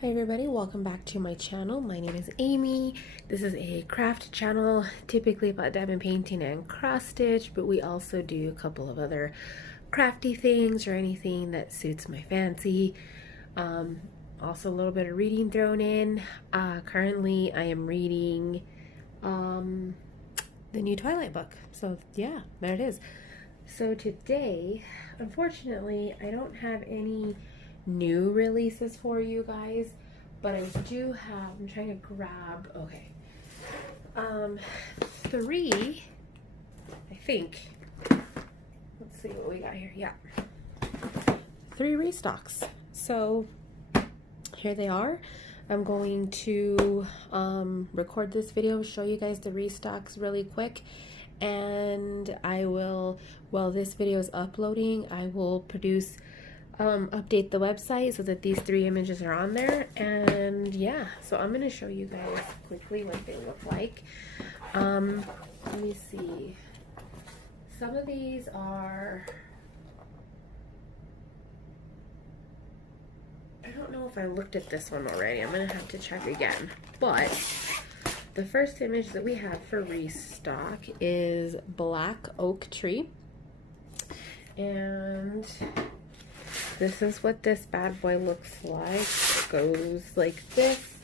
Hi everybody, welcome back to my channel. My name is Amy. This is a craft channel, typically about diamond painting and cross stitch, but we also do a couple of other crafty things or anything that suits my fancy. Also a little bit of reading thrown in. Currently I am reading the new Twilight book. So yeah, there it is. So today, unfortunately, I don't have any new releases for you guys, but I do have, I'm trying to grab, okay, 3, I think, let's see what we got here, yeah, 3 restocks. So here they are. I'm going to record this video, show you guys the restocks really quick, and I will, while this video is uploading, I will update the website so that these 3 images are on there. And yeah, so I'm going to show you guys quickly what they look like. Let me see. Some of these are, I don't know if I looked at this one already. I'm going to have to check again. But the first image that we have for restock is Black Oak Tree. And this is what this bad boy looks like. It goes like this.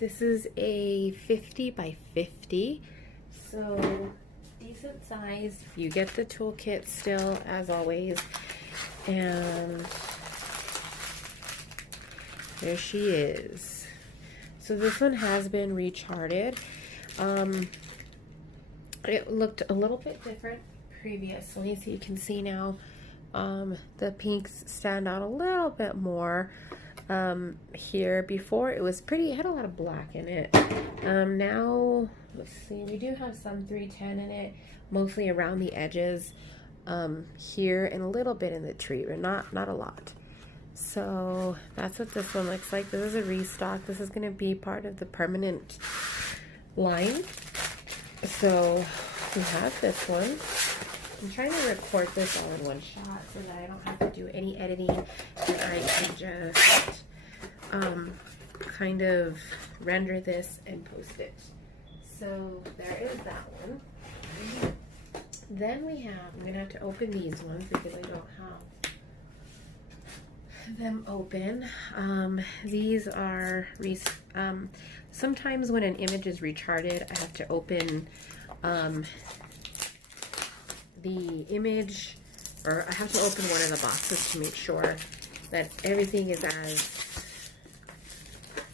This is a 50 by 50, so decent size. You get the toolkit still, as always. And there she is. So this one has been recharted. It looked a little bit different previously, so you can see now the pinks stand out a little bit more here. Before it was pretty, it had a lot of black in it. Now let's see, we do have some 310 in it, mostly around the edges here, and a little bit in the tree, but not a lot. So that's what this one looks like. This is a restock. This is going to be part of the permanent line. So we have this one. I'm trying to record this all in one shot so that I don't have to do any editing, and I can just kind of render this and post it. So there is that one. Then we have, I'm going to have to open these ones because I don't have them open. These are, sometimes when an image is recharted, I have to open the image, or I have to open one of the boxes to make sure that everything is as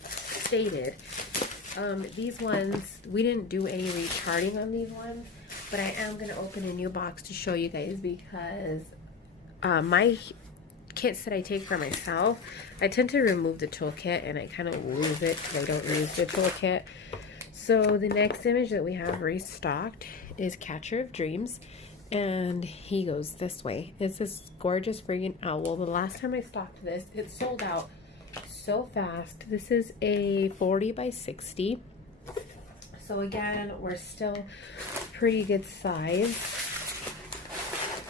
stated. These ones, we didn't do any recharting on these ones, but I am going to open a new box to show you guys because my kits that I take for myself, I tend to remove the toolkit and I kind of lose it because I don't use the toolkit. So the next image that we have restocked is Catcher of Dreams. And he goes this way. It's this gorgeous friggin' owl. The last time I stocked this, it sold out so fast. This is a 40 by 60. So again, we're still pretty good size.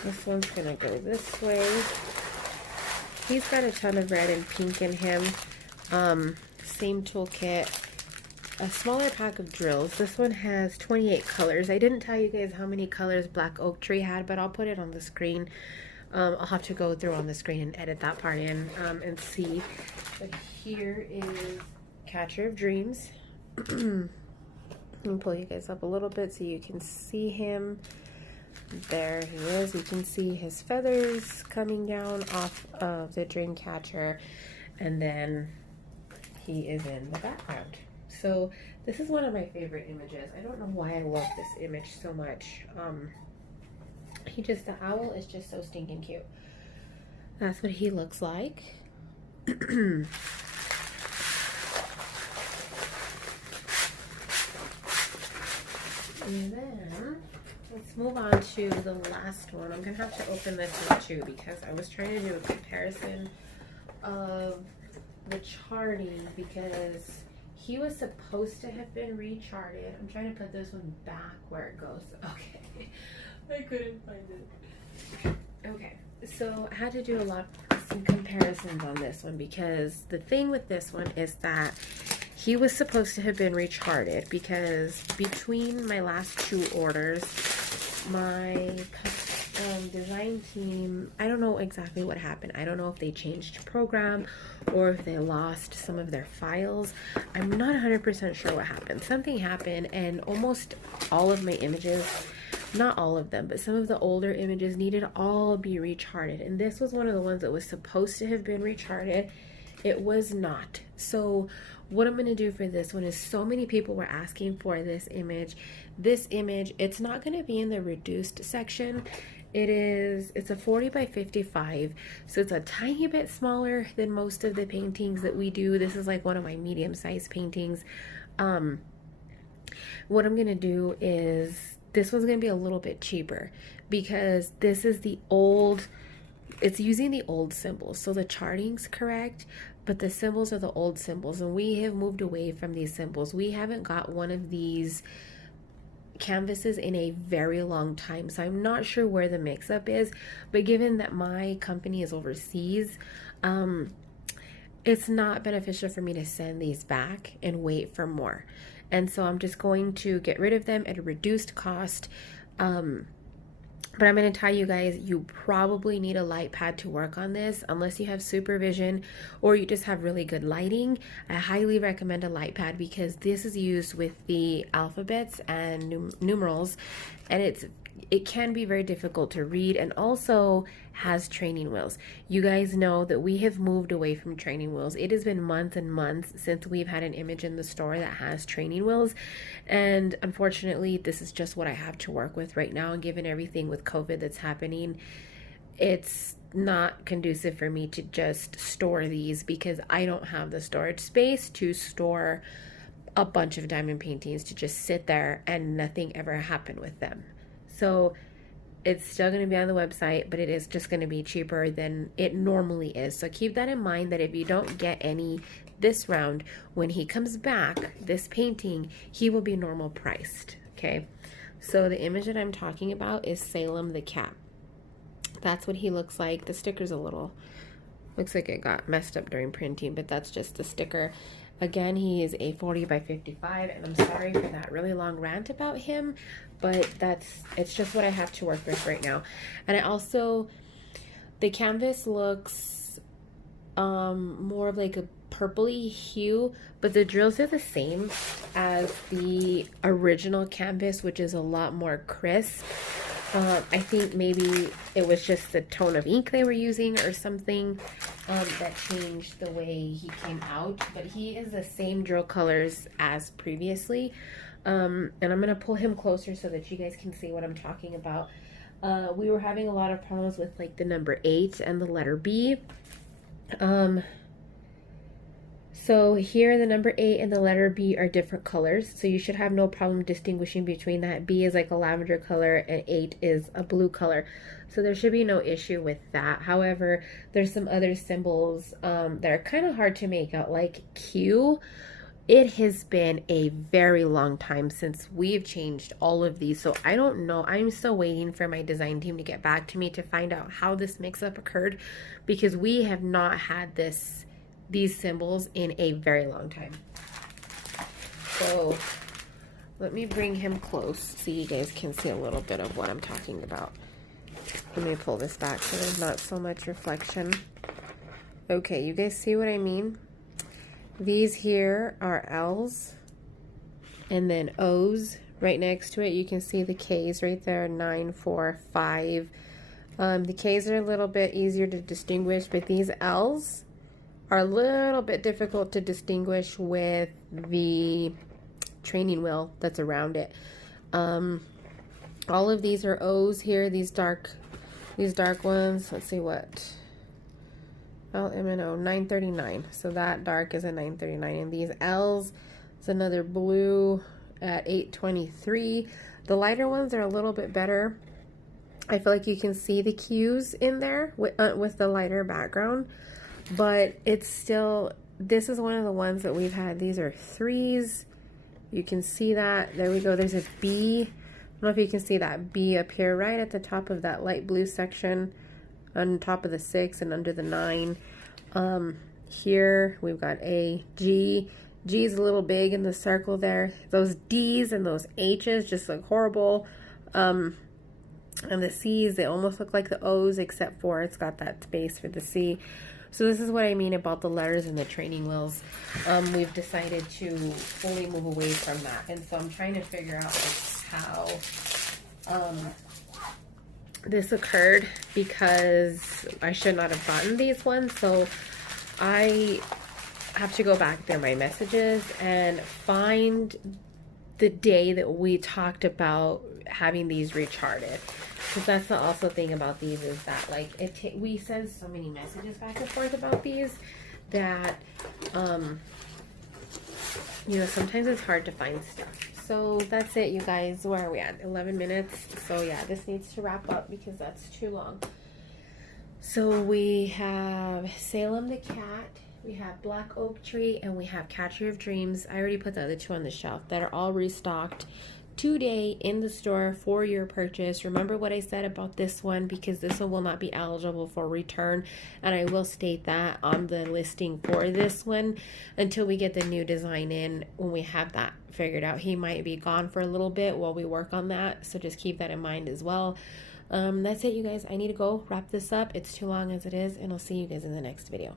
This one's gonna go this way. He's got a ton of red and pink in him. Same toolkit. A smaller pack of drills. This one has 28 colors. I didn't tell you guys how many colors Black Oak Tree had, but I'll put it on the screen. I'll have to go through on the screen and edit that part in and see. But here is Catcher of Dreams. Let me pull you guys up a little bit so you can see him. There he is. You can see his feathers coming down off of the dream catcher, and then he is in the background. So this is one of my favorite images. I don't know why I love this image so much. The owl is just so stinking cute. That's what he looks like. And then let's move on to the last one. I'm gonna have to open this one too because I was trying to do a comparison of the charting because he was supposed to have been recharted. I'm trying to put this one back where it goes. Okay. I couldn't find it. Okay. So I had to do a lot some comparisons on this one, because the thing with this one is that he was supposed to have been recharted, because between my last 2 orders, my design team, I don't know exactly what happened. I don't know if they changed program or if they lost some of their files. I'm not 100% sure what happened. Something happened, and almost all of my images, not all of them, but some of the older images needed to all be recharted. And this was one of the ones that was supposed to have been recharted. It was not. So what I'm going to do for this one is, so many people were asking for this image. This image, it's not going to be in the reduced section. It's a 40 by 55, so it's a tiny bit smaller than most of the paintings that we do. This is like one of my medium-sized paintings. What I'm going to do is, this one's going to be a little bit cheaper, because this is the old, it's using the old symbols. So the charting's correct, but the symbols are the old symbols, and we have moved away from these symbols. We haven't got one of these canvases in a very long time, so I'm not sure where the mix-up is. But given that my company is overseas, it's not beneficial for me to send these back and wait for more. And so I'm just going to get rid of them at a reduced cost. But I'm going to tell you guys, you probably need a light pad to work on this, unless you have supervision or you just have really good lighting. I highly recommend a light pad, because this is used with the alphabets and numerals, and it can be very difficult to read, and also has training wheels. You guys know that we have moved away from training wheels. It has been months and months since we've had an image in the store that has training wheels, and unfortunately this is just what I have to work with right now. And given everything with COVID that's happening, it's not conducive for me to just store these, because I don't have the storage space to store a bunch of diamond paintings to just sit there and nothing ever happen with them. So it's still going to be on the website, but it is just going to be cheaper than it normally is. So keep that in mind, that if you don't get any this round, when he comes back, this painting, he will be normal priced. Okay. So the image that I'm talking about is Salem the cat. That's what he looks like. The sticker's a little, looks like it got messed up during printing, but that's just the sticker. Again, he is a 40 by 55, and I'm sorry for that really long rant about him, but it's just what I have to work with right now. And I also, the canvas looks more of like a purpley hue, but the drills are the same as the original canvas, which is a lot more crisp. I think maybe it was just the tone of ink they were using or something that changed the way he came out, but he is the same drill colors as previously. And I'm going to pull him closer so that you guys can see what I'm talking about. We were having a lot of problems with like the number 8 and the letter B. So here the number 8 and the letter B are different colors, so you should have no problem distinguishing between that. B is like a lavender color and 8 is a blue color, so there should be no issue with that. However, there's some other symbols that are kind of hard to make out, like Q. It has been a very long time since we've changed all of these, so I don't know. I'm still waiting for my design team to get back to me to find out how this mix-up occurred, because we have not had these symbols in a very long time. So let me bring him close so you guys can see a little bit of what I'm talking about. Let me pull this back so there's not so much reflection. Okay, you guys see what I mean? These here are L's and then O's right next to it. You can see the K's right there, 9, 4, 5. The K's are a little bit easier to distinguish, but these L's are a little bit difficult to distinguish with the training wheel that's around it. All of these are O's here, these dark ones. Let's see what. LMNO 939. So that dark is a 939, and these L's is another blue at 823. The lighter ones are a little bit better. I feel like you can see the Q's in there with the lighter background. But it's still, this is one of the ones that we've had. These are 3s. You can see that. There we go. There's a B. I don't know if you can see that B up here right at the top of that light blue section. on top of the 6 and under the 9. Here we've got A, G. G is a little big in the circle there. Those D's and those H's just look horrible. And the C's, they almost look like the O's, except for it's got that space for the C. So this is what I mean about the letters and the training wheels. We've decided to fully move away from that. And so I'm trying to figure out like how this occurred, because I should not have gotten these ones. So I have to go back through my messages and find the day that we talked about having these recharted. Because that's the also thing about these is that like we send so many messages back and forth about these that you know, sometimes it's hard to find stuff. So that's it, you guys. Where are we at? 11 minutes. So yeah, this needs to wrap up because that's too long. So we have Salem the cat, we have Black Oak Tree, and we have Catcher of Dreams. I already put the other two on the shelf that are all restocked today in the store for your purchase. Remember what I said about this one, because this one will not be eligible for return, and I will state that on the listing for this one until we get the new design in. When we have that figured out, he might be gone for a little bit while we work on that, so just keep that in mind as well. That's it, you guys. I need to go wrap this up. It's too long as it is, and I'll see you guys in the next video.